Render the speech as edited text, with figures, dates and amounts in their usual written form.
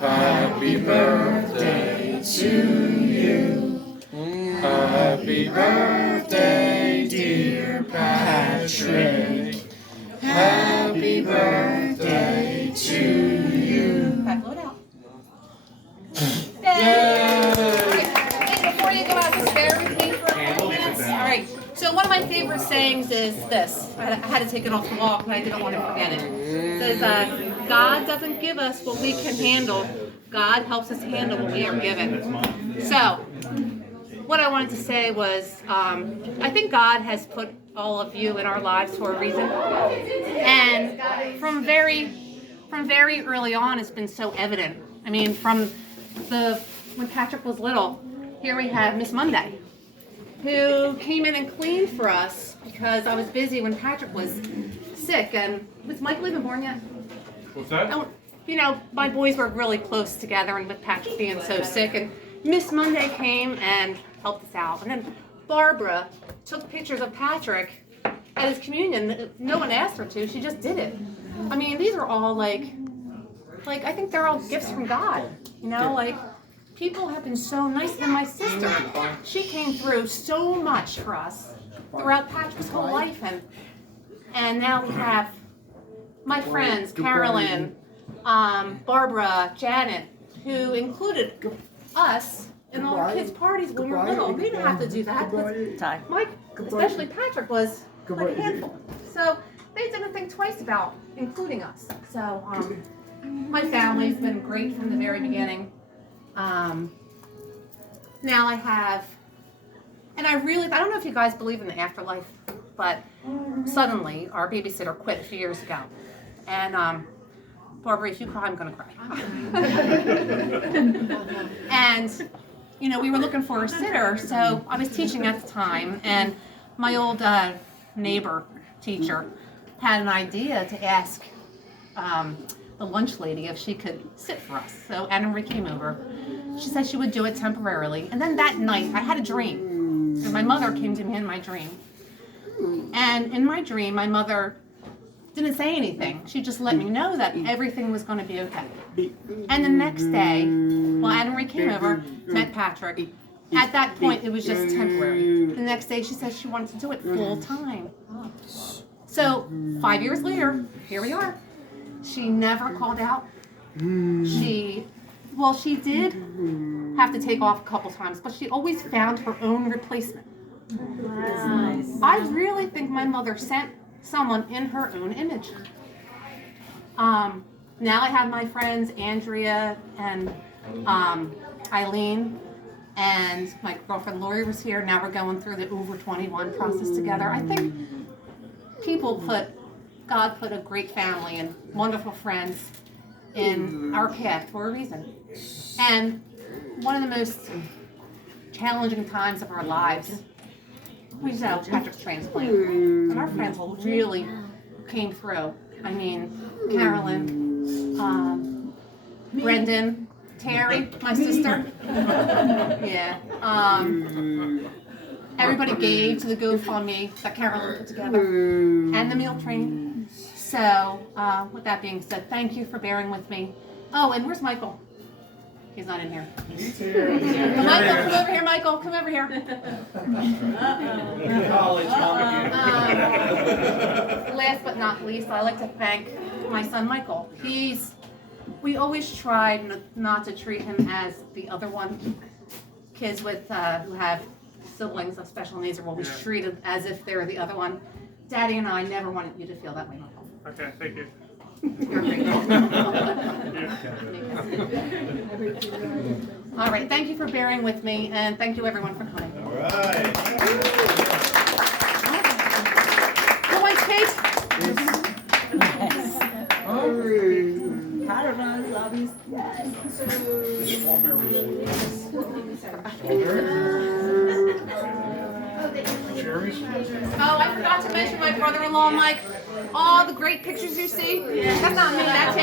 Happy birthday to you. Happy birthday, dear Patrick. Happy birthday to you. Blow it out. Yay! Hey, before you go out, just bear with me for a couple minutes. All right. So one of my favorite sayings is this. I had to take it off the wall because I didn't want to forget it. It says, God doesn't give us what we can handle. God helps us handle what we are given. So, what I wanted to say was, I think God has put all of you in our lives for a reason. And from very early on, it's been so evident. I mean, when Patrick was little, here we have Miss Monday, who came in and cleaned for us because I was busy when Patrick was sick. And was Michael even born yet? What's that? You know, my boys were really close together, and with Patrick being so sick, and Miss Monday came and helped us out. And then Barbara took pictures of Patrick at his communion. No one asked her to, she just did it. I mean, these are all like I think they're all gifts from God. You know, like, people have been so nice. And my sister, she came through so much for us throughout Patrick's whole life, and now we have my friends, Carolyn, Barbara, Janet, who included us in all our kids' parties when we were little. We didn't have to do that. Mike, especially Patrick, was like a handful. So they didn't think twice about including us. So my family's been great from the very beginning. Now I have, and I don't know if you guys believe in the afterlife, but suddenly our babysitter quit a few years ago. And Barbara, if you cry, I'm going to cry. And, you know, we were looking for a sitter, so I was teaching at the time, and my old neighbor teacher had an idea to ask the lunch lady if she could sit for us. So Anna Marie came over. She said she would do it temporarily. And then that night, I had a dream. And my mother came to me in my dream. And in my dream, my mother didn't say anything. She just let me know that everything was going to be okay. And the next day, well, Anna Marie came over, met Patrick. At that point, it was just temporary. The next day, she said she wanted to do it full time. So 5 years later, here we are. She never called out. She did have to take off a couple times, but she always found her own replacement. Nice. I really think my mother sent someone in her own image. Now I have my friends Andrea and Eileen, and my girlfriend Lori was here. Now we're going through the over 21 process together. I think God put a great family and wonderful friends in our path for a reason. And one of the most challenging times of our lives, we just had Patrick's transplant, and our friends really came through. I mean, Carolyn, Brendan, Terry, my sister, yeah. Everybody gave to the GoFundMe that Carolyn put together, and the meal train. So, with that being said, thank you for bearing with me. Oh, and where's Michael? He's not in here. He's here. Michael, come over here, Michael. Come over here. Last but not least, I'd like to thank my son, Michael. We always tried not to treat him as the other one. Kids with who have siblings of special needs are always treated as if they're the other one. Daddy and I never wanted you to feel that way, Michael. Okay, thank you. You're great. All right, thank you for bearing with me, and thank you everyone for coming. All right. Who wants cake? Paradise, lobbies. Cherries? Oh, I forgot to mention my brother-in-law, Mike. All the great pictures you see, that's not me, that's him.